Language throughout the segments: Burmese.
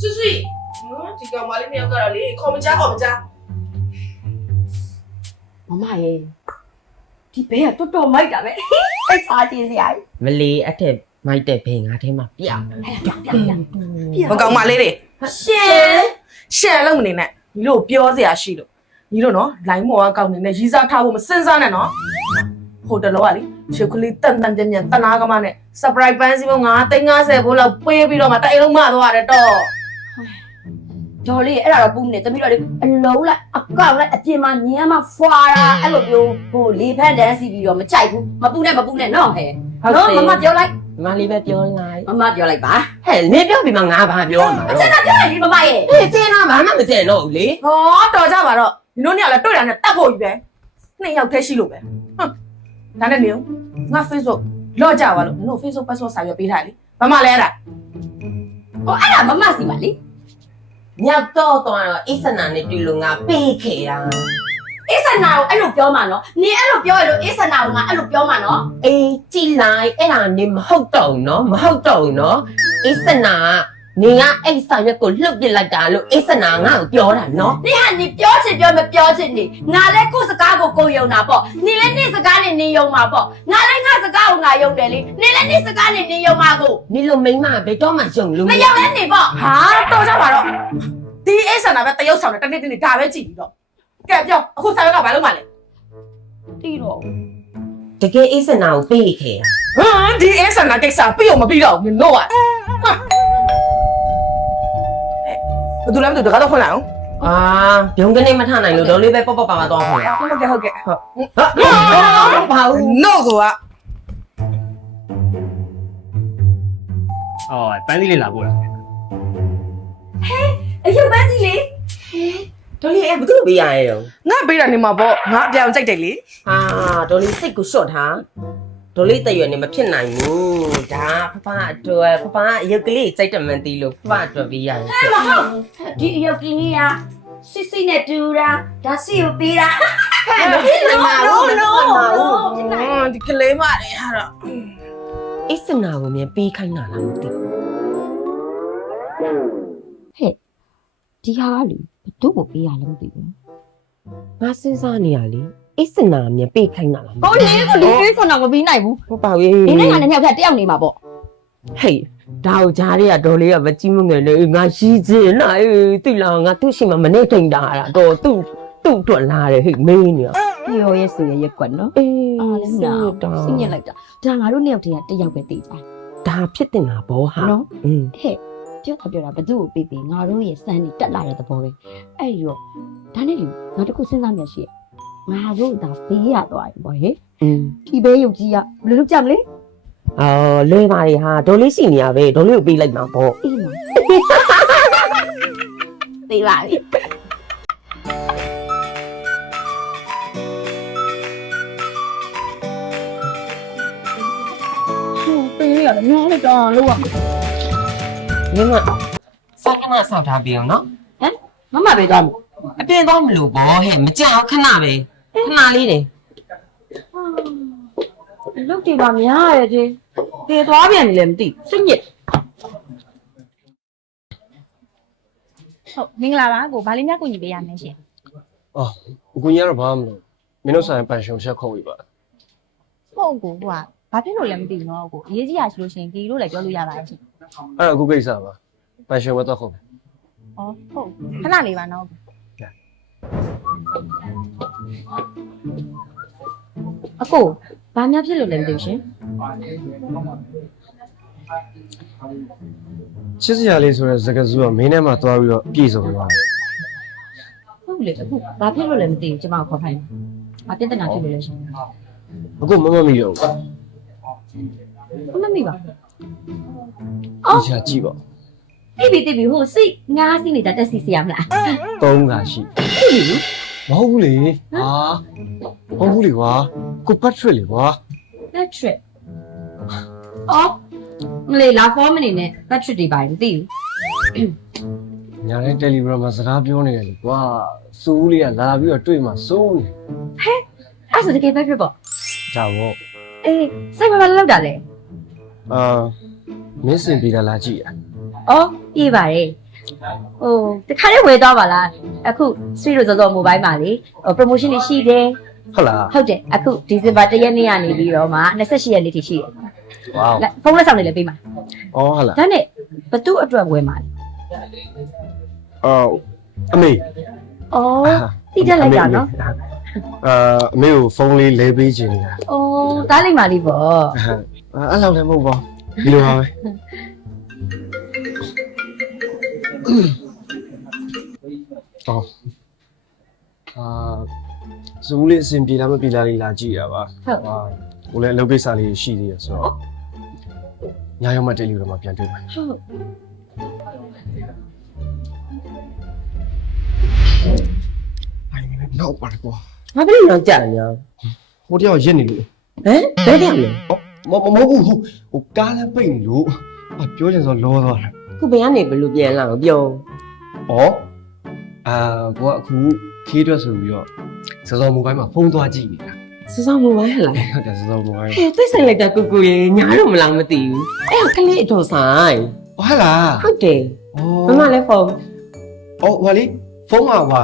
ဆွဆွဒီကောင်မလေးနှစ်ယောက်ကတော့လေခေါ်မကြား မမရဲ့ဒီဘဲကတော်တော်မိုက်တာပဲအဲ့စားကြည့်စရာ မလီအထက်မိုက်တဲ့ဘင်ငါထဲမှာပြအောင် မကောင်မလေးတွေရှယ်လုံးမနေနဲ့ညီတို့ပြောစရာရှိလို့ညီတို့နော်လိုင်းမော်ကကောင်းနေနဲ့ရီးစားထားဖို့မစင်စားနဲ့နော်ဟိုတလောကလေရှုပ်ကလေးတန်ပြန်တနာကမနဲ့ surprise ပန်းစီမို့950ဘိုးလောက်ပေးပြီးတော့မှတအိမ်လုံးမသွားရတယ်တော့ ဒေါ်လေးအဲ့ဒါတော့ပူးနေတမီးတော့လေအလုံးလိုက်အကောက်လိုက်အပြင်မှာညမ်းမှာဖွာတာအဲ့လိုမျိုးဟိုလေဖက်တန်းစီပြီးတော့မကြိုက်ဘူးမပူးနဲ့နော်ဟဲ့နော်မမပြောလိုက် မလီပဲပြောလိုက် မမပြောလိုက်ပါ ဟဲ့နေပြောပြီးမှငါဘာပြောမှာ အချက်တော့ပြောလိုက်ဒီမမရဲ့ ဟဲ့ကျင်းတော့ဘာမှမကျင်တော့ဘူးလေ ဟောတော်ကြပါတော့ညီတို့နှစ်ယောက်လည်းတွေ့တာနဲ့တတ်ဖို့ကြီးပဲနှစ်ယောက်တည်းရှိလို့ပဲဒါနဲ့နေငါ Facebook လော့ကြပါလို့ညီတို့ Facebook password စာရွက်ပေးထားလေဘာမှလဲအဲ့ဒါ ဟိုအဲ့ဒါမမစီပါလေ ညတော့တော့အစ်စနာနဲ့တွေ့လို့ငါပေးခဲ့တာ အေးစနာကိုအဲ့လိုပြောမှာနော်နင်အဲ့လိုပြောရလို့အေးစနာကိုငါအဲ့လိုပြောမှာနော် အေးကြည်လိုက်အဲ့ဒါနေမဟုတ်တော့ဘူးနော်မဟုတ်တော့ဘူးနော်အစ်စနာနေကအဲ့စာရွက်ကိုလှုပ်ပြလိုက်တာလို့အစ်စနာငါ့ကိုပြောတာနော် နင်ဟာနင်ပြောချင်ပြောမပြောချင်နေငါလည်းကိုယ့်စကားကိုကိုယုံတာပေါ့နင်လည်းနင်စကားနဲ့နင်ယုံမှာပေါ့ငါလည်းငါစကားကိုငါယုံတယ်လေနင်လည်းနင်စကားနဲ့နင်ယုံမှာကို နေလို့မိမဘယ်တော့မှယုံလို့ မယုံလည်းနေပေါ့ ဟာတော်ကြပါတော့ဒီအိဆန်နာပဲတရုတ်ဆောင်တယ်တနေ့ဒါပဲကြည့်ပြီးတော့ကဲပြောအခုစာရွက်ကဘာလုပ်မှလဲ တီးတော့ တကယ်အစ်စနာကိုပေးခဲ့တာ ဟမ်ဒီအိဆန်နာကိစ္စပြီးအောင်မပြီးတော့ဘူးလို့อ่ะဘယ်သူလဲမသိဘူးတကားတော့ဖွင့်လိုက်အောင် အာဘုံကနေမထနိုင်လို့ဒေါ်လေးပဲပေါ့ပေါ့ပါပါတော့ခေါ်ရ ဟုတ်ကဲ့ ဘာဘူး no ကွာ အော်ပန်းသီးလေးလာပို့တာ အယုတ်ပန်းစီလေ ဒေါ်လေးအဲ့ဘာလို့ပေးရရဲတော့ ငါပေးတာနေမှာပေါ့ငါအပြောင်ကြိုက်တယ်လေ ဟာဒေါ်လေးစိတ်ကိုရှော့ထားဒေါ်လေးတရွယ်နေမဖြစ်နိုင်ဘူးဒါဖဖအတွက်ဖဖအရုပ်ကလေးစိတ်တမန်တီးလို့ဖဖအတွက်ပေးရတယ် မဟုတ်ဒီအယုတ်ကလေးကစစ်စစ်နဲ့တူတာဒါစီကိုပေးတာဟဲ့မဖြစ်လို့ ဒီကလေးမလေးဟာတော့ အစ်စနာကိုမြင်ပေးခိုင်းတာလားမသိဘူး ဒီဟာလေဘသူ့ကိုပေးရလဲမသိဘူး ငါစဉ်းစားနေရလေအစ်စနာမြင်ပေးခိုင်းတာလား ကိုလေးကဒီကိစ္စတော့မပြီးနိုင်ဘူး ဟုတ်ပါဘူး ဒီနေ့ငါနဲ့မြောက်ထက်တယောက်နေမှာပေါ့ ဟေးဒါကိုကြားရဒေါ်လေးကမကြည့်မငယ်လေငါရှိချင်လာတိလာငါသူ့ရှိမှမနေထိန်တာတော့သူ့အတွက်လာတယ်ဟေ့မင်းနေ ပြောရဲဆိုရဲရက်ကွက်နော် အေး အားလည်းနာ တော့ ဆင်းညက်လိုက်တာဒါငါတို့နှစ်ယောက်တည်းကတယောက်ပဲတည်ကြ ဒါဖြစ်တင်တာဘောဟာ နော် อืม ဟဲ့ပြောတာဘသူ့ကိုပေးပေးငါတို့ရဲ့စမ်းနေတက်လာတဲ့သဘောပဲအဲ့ရောဒါနဲ့လေငါတခုစဉ်းစားမြတ်ရှိရငါတို့ဒါပေးရသွားပြီပေါ့ဟဲ့ อืม ဒီပဲယုတ်ကြီးကဘယ်လိုလုပ်ကြမလဲ အော်လွဲပါလေဟာဒေါ်လေးရှိနေရပဲဒေါ်လေးကိုပေးလိုက်မှာပေါ့ အေးနော်ပေးပါပြီပေးရတယ်ငါလည်းတော့လို့ မင်းကစကနာဆောက်ထားပြီးအောင်နော် မမပဲတော့မ အပြင်တော့မလို့ဘောဟဲ့မကြောက်ခဏပဲခဏလေးတယ် လုတ်တယ်ပါများရဲ့ချင်းပြေသွားပြန်ပြီလည်းမသိစိတ်ညစ် ဟုတ်မင်္ဂလာပါကိုဗာလေးများကိုညီပေးရမယ်ရှင် အော်အခုညတော့ဘာမှမလုပ်မင်းတို့ဆိုင်ပန်ရှင်ချက်ခုတ်ပြီပါ ဟုတ်ကိုကဘာဖြစ်လို့လဲမသိဘူးနော်ကိုအရေးကြီးရရှိလို့ရှင်ကီလို့လည်းပြောလို့ရပါတယ်ရှင် အဲ့ဒါအခုကိစ္စပါပန်ရှင်ဝတ်တော့ခုတ်ပြီ ဩဟုတ်ခဏလေးပါနော်အကိုဘာများဖြစ်လို့လဲမသိဘူးရှင် ချစ်စရာလေးဆိုတဲ့စကားစုကမင်းထဲမှာသွားပြီးတော့ပြည့်စုံသွားတယ် ဟုတ်လေအခုဘာဖြစ်လို့လဲမသိဘူးကျမကိုခေါ်ခိုင်းဘာပြဿနာဖြစ်လို့လဲရှင် အခုမမမီတော့ မမိပါ ဘူးဒီချာကြည့်ပါ တိပြီဟိုစိတ်ငါးစီးနေတာတက်စီစီရမလား သုံးခါရှိမဟုတ်ဘူးလေဟာမဟုတ်ဘူးလေကွာကိုပတ်ထရစ်လေကွာ လက်ထရက်အော်မလေးလာဖောမနေနဲ့လက်ထရက်တွေပါမသိဘူး ညာတဲ့ Telegram မှာစကားပြောနေတယ်လေကွာစိုးလေးကလာပြီးတော့တွေ့မှစိုးနေ အဲ့ဆိုတကယ်ပဲဖြစ်ပေါ့ ဒါပေါ့ အေးစိတ်မမလောက်တာလေ အာမင်းစင်ပြီးတာလာကြည့်ရ အော်ပြေးပါရဲ့ ဟိုတခါလေးဝယ်သွားပါလားအခု Street တို့စောမိုဘိုင်းမှာလေဟို promotion တွေရှိတယ် ဟုတ်လား ဟုတ်တယ်အခုဒီဇင်ဘာ1ရက်နေ့ကနေပြီးတော့မှ28ရက်နေ့ထိရှိတယ် ဝေါ ဖုန်းလက်ဆောင်တွေလည်းပေးမှာ အော်ဟုတ်လား ဒါနဲ့ဘသူ့အတွက်ဝယ်မှာလဲ အော်အမေ အော်တိတက်လိုက်တာနော် အမေကိုဖုန်းလေးလဲပေးခြင်းနေတာ အော်တားလိုက်ပါလိမ့်ပေါ့ အဲ့လောက်လည်းမဟုတ်ပါဘူးဒီလိုပါပဲအော်ဇူးလေးအဆင်ပြေလားမပြေလားလေးလာကြည့်ရပါကိုလည်းအလုပ်ကိစ္စလေးရှိသေးရဆိုတော့ညာရောက်မှတိတ်လို့တော့မှပြန်တွေ့မယ် ဟုတ် အဲ့ဒီနောက်ပါကွာ ငါဘယ်လိုကြာညာ ဟိုတယောက်ရက်နေလို့ ဟမ်ဘယ်တယောက်လဲ မဟုတ်ဘူးဟိုကားလည်းပိတ်နေလို့ပြောချင်ဆိုလောသွားတာ ခုဘယ်ကနေဘယ်လိုပြန်လာတော့ပြော ဩကိုကအခုခေးအတွက်ဆိုပြီးတော့စောစောမိုဘိုင်းမှာဖုန်းသွားကြည့်နေတာ စစောင်းမိုဘိုင်းဟလား ဟုတ်တယ်စောစောမိုဘိုင်း ဟဲ့သိဆိုင်လိုက်တာကိုကိုရေညာတော့မလားမသိဘူးအဲ့ကလေးအတော်ဆိုင် ဟုတ်လား ဟုတ်တယ် ဩ မမလည်းဖုန်း ဟိုလေဖုန်းမှာ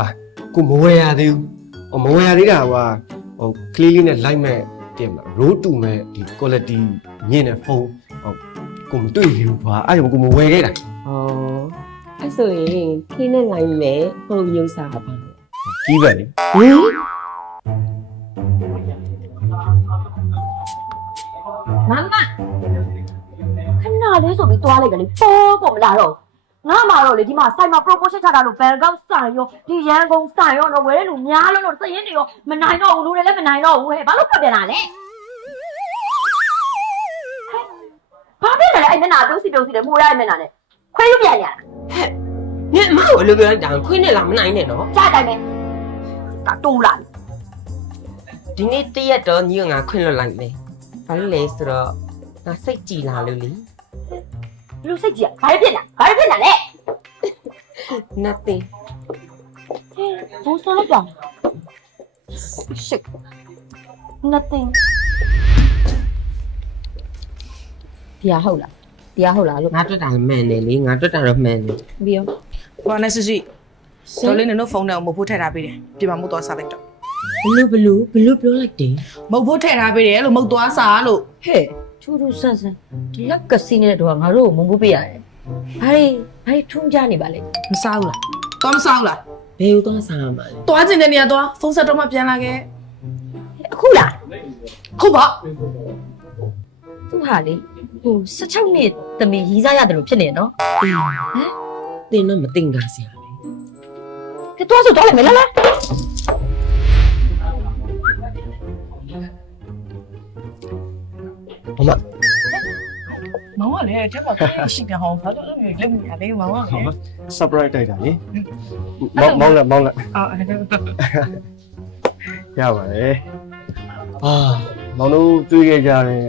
ကိုမဝယ်ရသေးဘူးမဝယ်ရသေးတာဟိုကလေးလေးနဲ့လိုက်မဲ့တင်မှာ road to မဲ့ဒီ quality မြင့်တဲ့ဖုန်းကိုမတွေ့သေးဘူးကွာအဲ့ဒါကိုမဝယ်ခဲ့တာ ဩအဲ့ဆိုရင်ခင်းနဲ့လိုက်မယ်ဖုန်းရုပ်စာပါ ကြီးပဲလေ ဟင် မမခဏလေးဆိုပြီးသွားလိုက်ကြလေပေါ်ပေါ်မလာတော့ငါမှတော့လေဒီမှာစိုက်မှာ promotion ချတာလို့ဘယ်ကောက်ဆိုင်ရောဒီရန်ကုန်ဆိုင်ရောတော့ဝယ်တဲ့လူများလို့တော့စရင်တွေရောမနိုင်တော့ဘူးလူတွေလည်းမနိုင်တော့ဘူးဟဲ့ဘာလို့ဖတ်ပြန်လာလဲဘာဖြစ်လဲအဲ့မျက်နှာတုံးစီတုံးစီတယ်မိုးရတဲ့မျက်နှာနဲ့ခွေးရုပ်ပြန်ရတာ ညမကိုလိုပြောလိုက်တာခွင်းနဲ့လာမနိုင်နဲ့နော် ကြားတိုင်းပဲဒါတူလာ ဒီနေ့တရက်တော့ညီကငါခွင်းလွတ်လိုက်မယ်ဘာလို့လဲဆိုတော့ငါစိတ်ကြည်လာလို့လေ လူစိတ်ကြီးဘာဖြစ်လာလဲ nothing ဘူစလိုက်ကြရှစ် nothing တရားဟုတ်လားလို့ ငါတွေ့တာမှန်တယ်လေငါတွေ့တာတော့မှန်တယ် ပြီးရော ဘာနဲ့စစ်စစ်တော်လေးနဲ့ဖုန်းနဲ့မဖို့ထည့်ထားပေးတယ်ပြင်မှာမဟုတ်သွားစားလိုက်တော့ ဘလို့ပြောလိုက်တယ် မဟုတ်ဖို့ထည့်ထားပေးတယ်လို့မဟုတ်သွားစားလို့ ဟဲ့ထူးထူးဆန်းဆန်းဒီလက်ကစီနေတဲ့တော့ငါတို့ကိုမုံဖို့ပေးရတယ်ဘာထုံးကြနေပါလဲ မစားဘူးလားသွားမစားဘူးလား ဘယ်ကိုသွားစားရမှာလဲ သွားကျင်တဲ့နေရာသွားဖုန်းဆက်တော့မှပြန်လာခဲ့ အခုလား ခုပါ သူဟာလေဟို16နှစ်သမီးရီးစားရတယ်လို့ဖြစ်နေနော် တင်းတော့မသိတာစီ ကဲတော့ဆိုတော့လေမလားလား ဟိုမှာ မောင်ကလည်းတဲ့မှာရှိပြန်ဟောင်းဘာလို့လဲလက်မရလေးမောင်ကလည်း surprise တိုက်တာလေမောင်းလက်အော် ရပါတယ်မောင်တို့တွေ့ခဲ့ကြတဲ့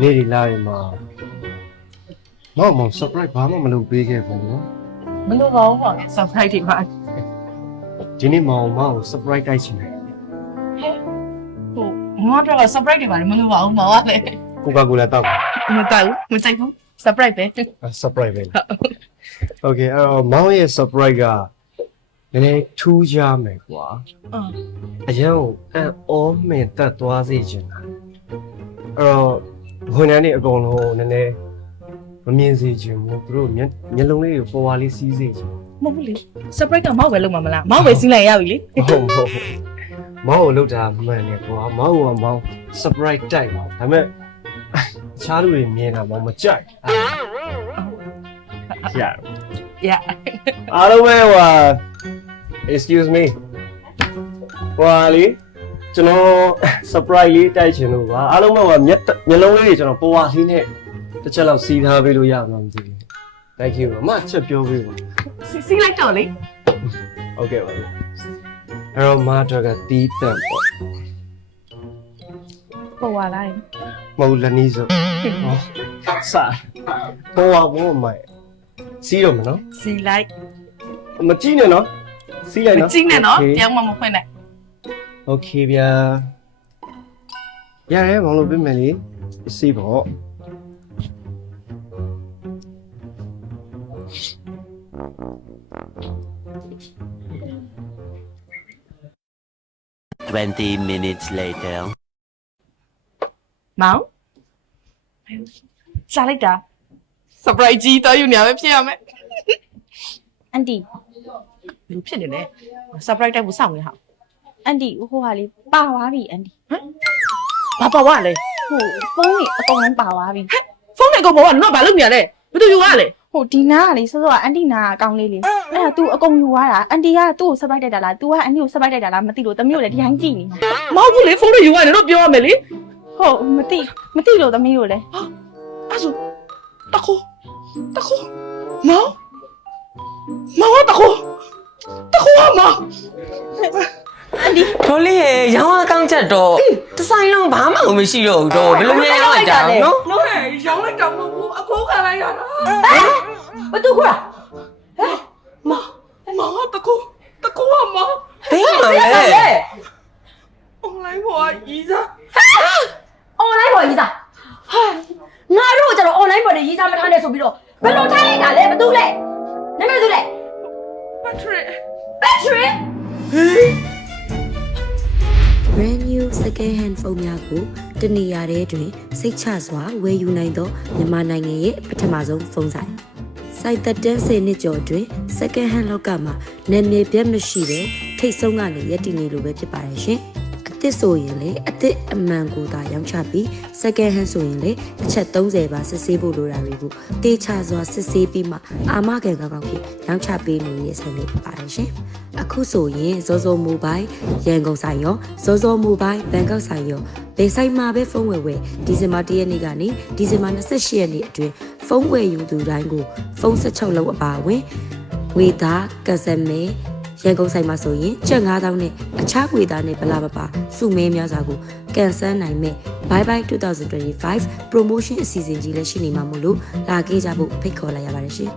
နေ့ဒီလာတွေမှာမောင် surprise ဘာမှမလုပ်ပေးခဲ့ဘူးနော် မလို့ပါဘူးပေါ့ surprise တွေပါ ဒီနေ့မောင်ကို surprise တိုက်ချင်တယ် ဟိုငါတော့ surprise တွေပါမလို့ပါဘူးမောင်ကလည်း ကိုကကိုလည်းတောက် မတောက်မဆိုင်ဘူး surprise ပဲ surprise ပဲ Okay အဲ့တော့မောင်ရဲ့ surprise ကနည်းနည်းထူးခြားမယ်ကွာအရင်ကအန်အောမင်တက်သွားစေချင်တာအဲ့တော့ဝန်ထမ်းတွေအကုန်လုံးနည်းနည်းမမြင်စေချင်ဘူးသူတို့မျက်လုံးလေးကိုပေါ်ဝါလေးစီးစေချင် မဟုတ်ဘူးလေ surprise ကမောက်ပဲလုပ်မှာမလားမောက်ပဲစီးလိုက်ရပြီလေ ဟုတ်မောင်ကိုလောက်တာမှန်တယ်ကွာမောင်ကမောင် surprise တိုက်ပါဒါပေမဲ့ချားလူတွေမြင်တာမောင်မကြိုက်ရ ရ အားလုံးပဲဟို excuse me ဟိုလေကျွန်တော် surprise လေးတိုက်ချင်လို့ပါအားလုံးပဲဟိုမျက်လုံးလေးတွေကျွန်တော်ပေါ်ဝါလေးနဲ့တစ်ချက်လောက်စီးထားပေးလို့ရမှာမသိဘူး thank you အမချက်ပြောပေးပါ စီးလိုက်တော့လေ okay ပါအဲ့တော့မာတော့ကတီးတန့်ပေါ့ ပေါ်လာလိုက် မဟုတ်လနီးစို့စာပေါ်ဝါဘောမိုင်စီးတော့မနော် စီးလိုက် မကြည့်နဲ့နော်စီးလိုက်နော် ကြည့်နေနော်တရားမှမဖွင့်နဲ့ okay ဗျာရတယ်မောင်လို့ပြင်မယ်လေစီးပေါ့ 20 minutes later. မောင်စားလိုက်တာ surprise ကြီးတော်ယူနေရပဲဖြစ်ရမယ် အန်တီ လူဖြစ်နေတယ် surprise တိုက်ဖို့စောင့်နေဟာ အန်တီဟိုဟာလေးပါသွားပြီအန်တီ ဘာပါဝါလဲ ဟိုဖုန်းကြီးအကုန်လုံးပါသွားပြီ ဖုန်းနဲ့ကောင်ဘောကနော်ဘာလုပ်နေရလဲဘယ်သူယူရလဲ ဟိုဒီနားကလေစောစောကအန်တီနာကအကောင်းလေးလေအဲ့ဒါ तू အကုန်ယူသွားတာအန်တီကသူ့ကိုစပိုက်တိုက်တာလား तू ကအန်တီကိုစပိုက်တိုက်တာလားမသိလို့တမျိုးလေဒီတိုင်းကြည့်နေ မဟုတ်ဘူးလေဖုန်းနဲ့ယူရတယ်တော့ပြောရမယ်လေ ဟုတ်မသိလို့တမျိုးလေ အဲ့ဆိုတခုမောင်တခုမောင် ဒေါ်လေးရဲ့ရောင်းအကောင့်ချက်တော့တစ်ဆိုင်လုံးဘာမှမရှိတော့ဘူးတော့ဘယ်လိုများရောင်းလိုက်တာလဲနော် လို့ဟဲ့ရောင်းလိုက်တော့မဟုတ်ဘူးအခိုးခံလိုက်ရတာ ဘသူခွာ မောင်တခုကမောင် ဘယ်မှာလဲ online ဘောကရီးစား online ပေါ်ရေးစားဟာငါတို့ကကျတော့ online ပေါ်ရေးစားမထားနဲ့ဆိုပြီးတော့ဘယ်လိုထားလိုက်တာလဲဘသူလဲနာမည်ဘသူလဲ battery Brand new second hand ဖုန်းများကိုတနေရာထဲတွင်စိတ်ချစွာဝယ်ယူနိုင်သောမြန်မာနိုင်ငံရဲ့ပထမဆုံးဖုန်းဆိုင်စိုက်သက်တမ်း10နှစ်ကျော်အတွင်း second hand လောကမှာနာမည်ပြတ်မရှိတဲ့ထိတ်ဆုံးကနေရည်တည်နေလို့ပဲဖြစ်ပါတယ်ရှင်အသစ်ဆိုရင်လေအသစ်အမှန်ကိုသာရောင်းချပြီး second hand ဆိုရင်လေအချက်30ပါစစ်ဆေးဖို့လိုတာတွေကိုတေချာစွာစစ်ဆေးပြီးမှအာမခံကောင်းဖြစ်ရောင်းချပေးနေတဲ့ဆိုင်လေးဖြစ်ပါတယ်ရှင်အခုဆိုရင်ဇောဇောမိုဘိုင်းရန်ကုန်ဆိုင်ရောဇောဇောမိုဘိုင်းဘန်ကောက်ဆိုင်ရောဘယ်ဆိုင်မှာပဲဖုန်းဝယ်ဒီဇင်ဘာ1ရက်နေ့ကနေဒီဇင်ဘာ28ရက်နေ့အတွင်းဖုန်းဝယ်ယူသူတိုင်းကိုဖုန်း16လုံးအပါအဝင်ဝေသားကစမဲရန်ကုန်ဆိုင်မှာဆိုရင်ကျပ်9000နဲ့အခြားဝေသားနဲ့ဗလာပပါစုမဲများစွာကိုကန်ဆယ်နိုင်မဲ့ Bye Bye 2025 promotion အစီအစဉ်ကြီးလည်းရှိနေမှာမို့လို့လာခဲ့ကြဖို့ဖိတ်ခေါ်လိုက်ရပါတယ်ရှင်